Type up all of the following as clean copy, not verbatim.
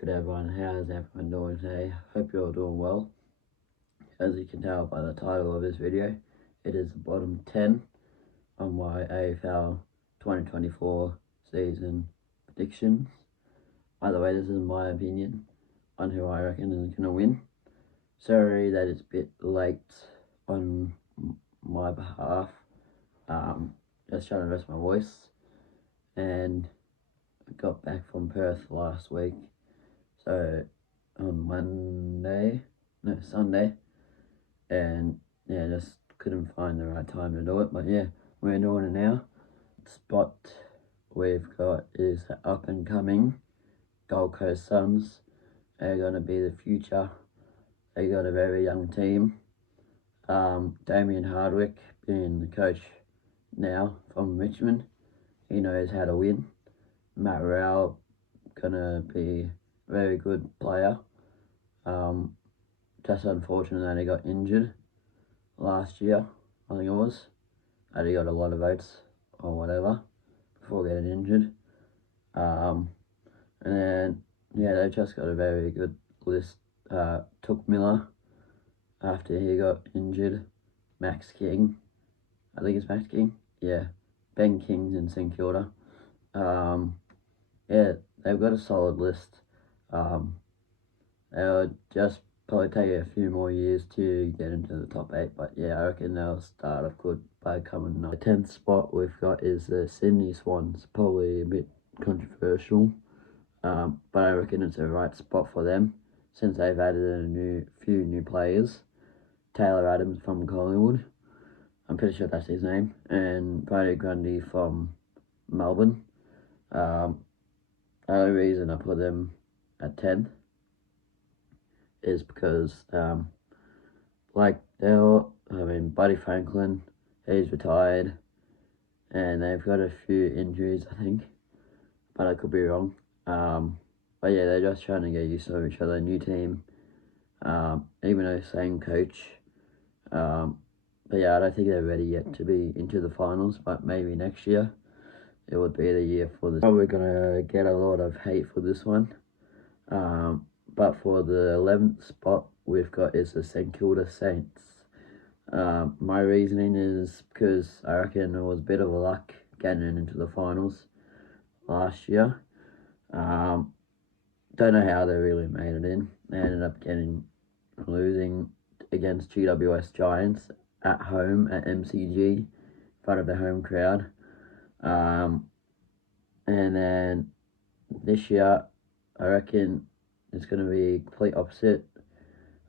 good everyone, how's everyone doing today? Hope you're all doing well. As you can tell by the title of this video, it is the bottom 10 on my AFL 2024 season predictions. By the way, this is my opinion on who I reckon is going to win. Sorry that it's a bit late on my behalf. Just trying to rest my voice, and I got back from Perth last week. So on Sunday, and yeah, just couldn't find the right time to do it, but yeah, we're doing it now. The spot we've got is the up and coming Gold Coast Suns. They're going to be the future. They got a very young team. Damien Hardwick being the coach now from Richmond, he knows how to win. Matt Rowell gonna be a very good player. Just unfortunate that he got injured last year, I think it was. And he got a lot of votes or whatever before getting injured. And then, yeah, they just got a very good list. Took Miller after he got injured. Max King, I think it's Max King. Yeah, Ben King's in St Kilda. Yeah, they've got a solid list. They'll just probably take a few more years to get into the top 8, but yeah, I reckon they'll start off good by coming up. The 10th spot we've got is the Sydney Swans. Probably a bit controversial, but I reckon it's a right spot for them since they've added a few new players. Taylor Adams from Collingwood, I'm pretty sure that's his name, and Brody Grundy from Melbourne. The only reason I put them at 10th is because, Buddy Franklin, he's retired, and they've got a few injuries, I think, but I could be wrong. But yeah, they're just trying to get used to each other, new team, even though same coach. But yeah, I don't think they're ready yet to be into the finals, but maybe next year it would be the year for this. Probably gonna get a lot of hate for this one. But for the 11th spot we've got is the St Kilda Saints. My reasoning is because I reckon it was a bit of a luck getting into the finals last year. Don't know how they really made it in. They ended up losing against GWS Giants at home at MCG in front of the home crowd. And then this year, I reckon it's going to be complete opposite.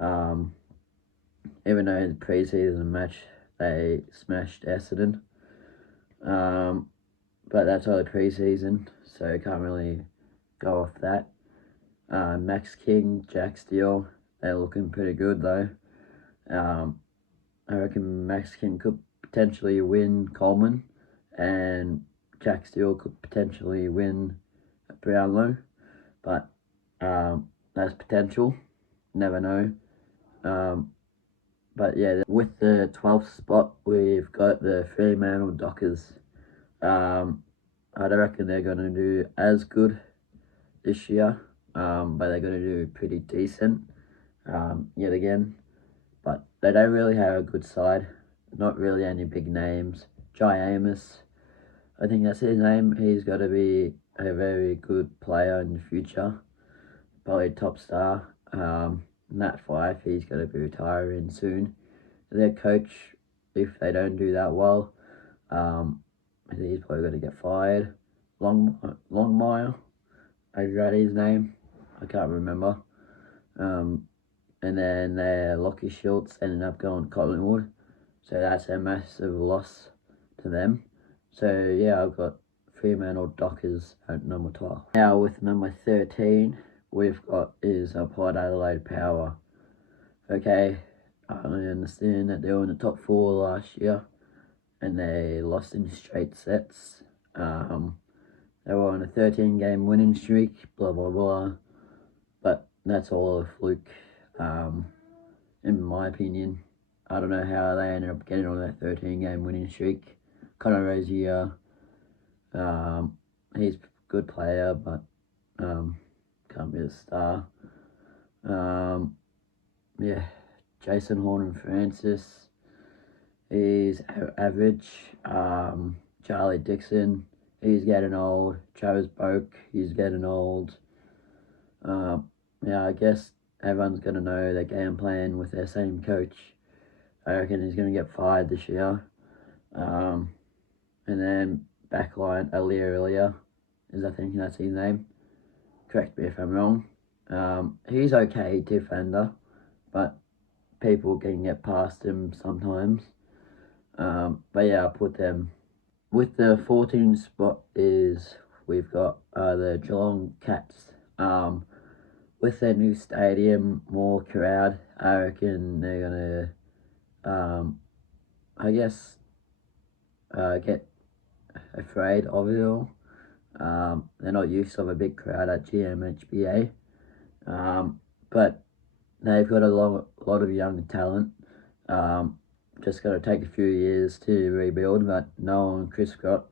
Even though in the pre-season match they smashed Essendon, but that's only pre-season, so you can't really go off that. Max King, Jack Steele, they're looking pretty good though. I reckon Max King could potentially win Coleman, and Jack Steele could potentially win Brownlow, but that's potential. Never know. But yeah, with the 12th spot, we've got the Fremantle Dockers. I don't reckon they're going to do as good this year, but they're going to do pretty decent yet again. But they don't really have a good side. Not really any big names. Jai Amos, I think that's his name. He's got to be a very good player in the future. Probably top star. Nat Fife, he's going to be retiring soon. Their coach, if they don't do that well, I think he's probably going to get fired. Longmire, is that his name? I can't remember. And then Lockie Schultz ended up going to Collingwood, so that's a massive loss to them. So yeah, I've got Fremantle Dockers at number 12. Now with number 13, we've got is Port Adelaide Power. Okay, I understand that they were in the top 4 last year, and they lost in straight sets. They were on a 13-game winning streak, blah blah blah, but that's all a fluke. In my opinion, I don't know how they ended up getting on that 13-game winning streak. Connor Rozier, he's a good player, but can't be a star. Yeah, Jason Horner-Francis, he's average. Charlie Dixon, he's getting old. Travis Boak, he's getting old. Yeah, I guess everyone's going to know their game plan with their same coach. I reckon he's going to get fired this year. And then backline, Elia is, I think that's his name. Correct me if I'm wrong. He's okay defender, but people can get past him sometimes. But yeah, I'll put them. With the 14th spot is we've got the Geelong Cats. With their new stadium, more crowd, I reckon they're gonna, I guess, get afraid of it all. They're not used to a big crowd at GMHBA, but they've got a lot of young talent. Just got to take a few years to rebuild, but knowing Chris Scott,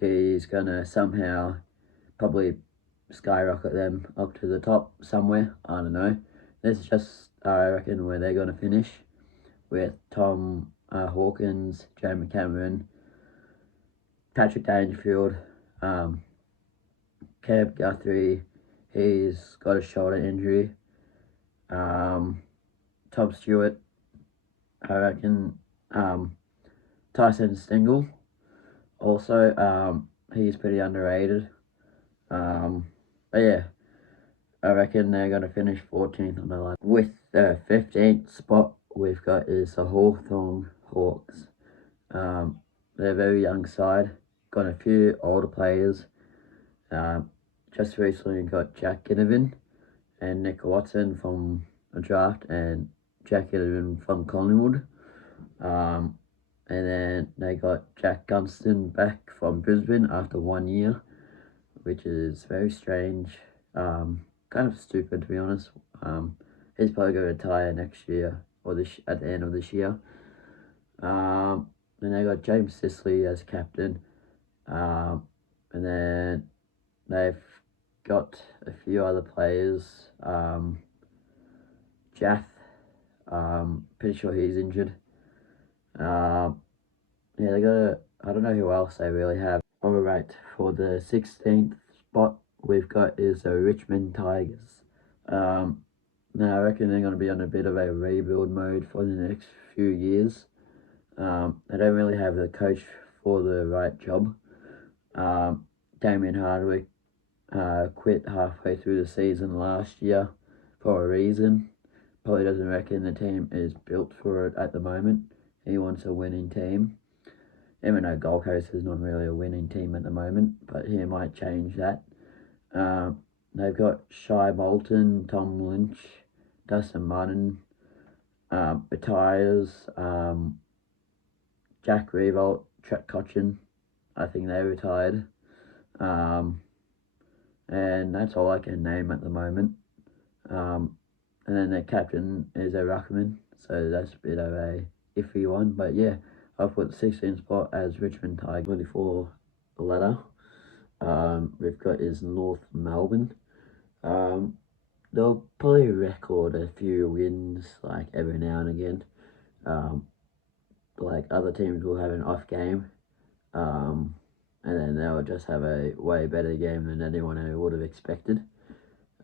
he's going to somehow probably skyrocket them up to the top somewhere. I don't know. This is just, I reckon, where they're going to finish with Tom Hawkins, Jamie Cameron, Patrick Dangerfield, Kev Guthrie, he's got a shoulder injury. Tom Stewart, I reckon. Tyson Stengel, also, he's pretty underrated. But yeah, I reckon they're going to finish 14th on the line. With the 15th spot we've got is the Hawthorn Hawks. They're a very young side, got a few older players. Just recently got Jack Ginnivan and Nick Watson from a draft, and Jack Ginnivan from Collingwood. And then they got Jack Gunston back from Brisbane after 1 year, which is very strange. Kind of stupid, to be honest. He's probably going to retire next year or at the end of this year. Then they got James Sisley as captain. And then they've got a few other players. Jaff, pretty sure he's injured. Yeah, they got I don't know who else they really have. Alright, for the 16th spot we've got is the Richmond Tigers. Now I reckon they're going to be on a bit of a rebuild mode for the next few years. They don't really have the coach for the right job. Damien Hardwick quit halfway through the season last year for a reason. Probably doesn't reckon the team is built for it at the moment. He wants a winning team. Even though Gold Coast is not really a winning team at the moment, but he might change that. They've got Shai Bolton, Tom Lynch, Dustin Martin, retires, Jack Revolt, Trent Cotchin, I think they retired. And that's all I can name at the moment. And then their captain is a Ruckman, so that's a bit of a iffy one. But yeah, I've put the 16th spot as Richmond Tigers. 24 ladder we've got is North Melbourne. They'll probably record a few wins like every now and again. Like other teams will have an off game. And then they'll just have a way better game than anyone would have expected.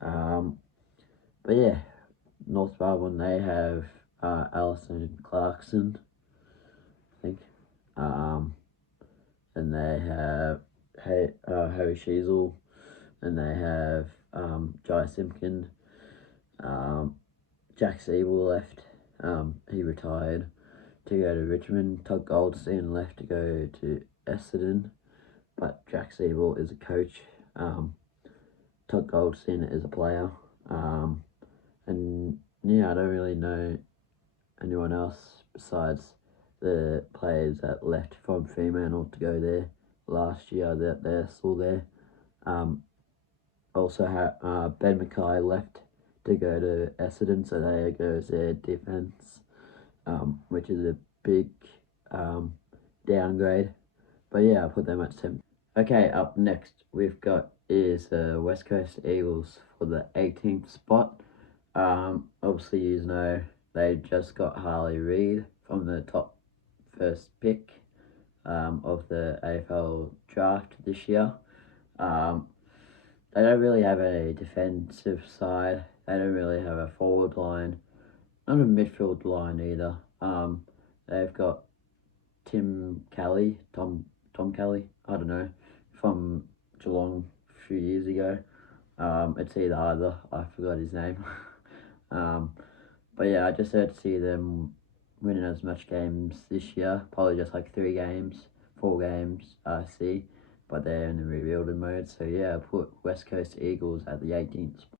But yeah, North Melbourne, they have Alison Clarkson, I think. And they have Harry Sheasel, and they have Jai Simpkin. Jack Siebel left. He retired to go to Richmond. Todd Goldstein left to go to Essendon, but Jack Siebel is a coach. Todd Goldstein is a player. And yeah, I don't really know anyone else besides the players that left from Fremantle to go there last year that they're still there. Also, Ben Mackay left to go to Essendon, so there goes their defence, which is a big downgrade. But yeah, I put them at 7. Okay, up next we've got is the West Coast Eagles for the 18th spot. Obviously, you know they just got Harley Reid from the top first pick of the AFL draft this year. Um, they don't really have a defensive side. They don't really have a forward line, not a midfield line either. They've got Tom Kelly, I don't know, from Geelong a few years ago. It's either, I forgot his name. um, but yeah, I just had to see them winning as much games this year. Probably just like 4 games, I see. But they're in the rebuilding mode. So yeah, I put West Coast Eagles at the 18th spot.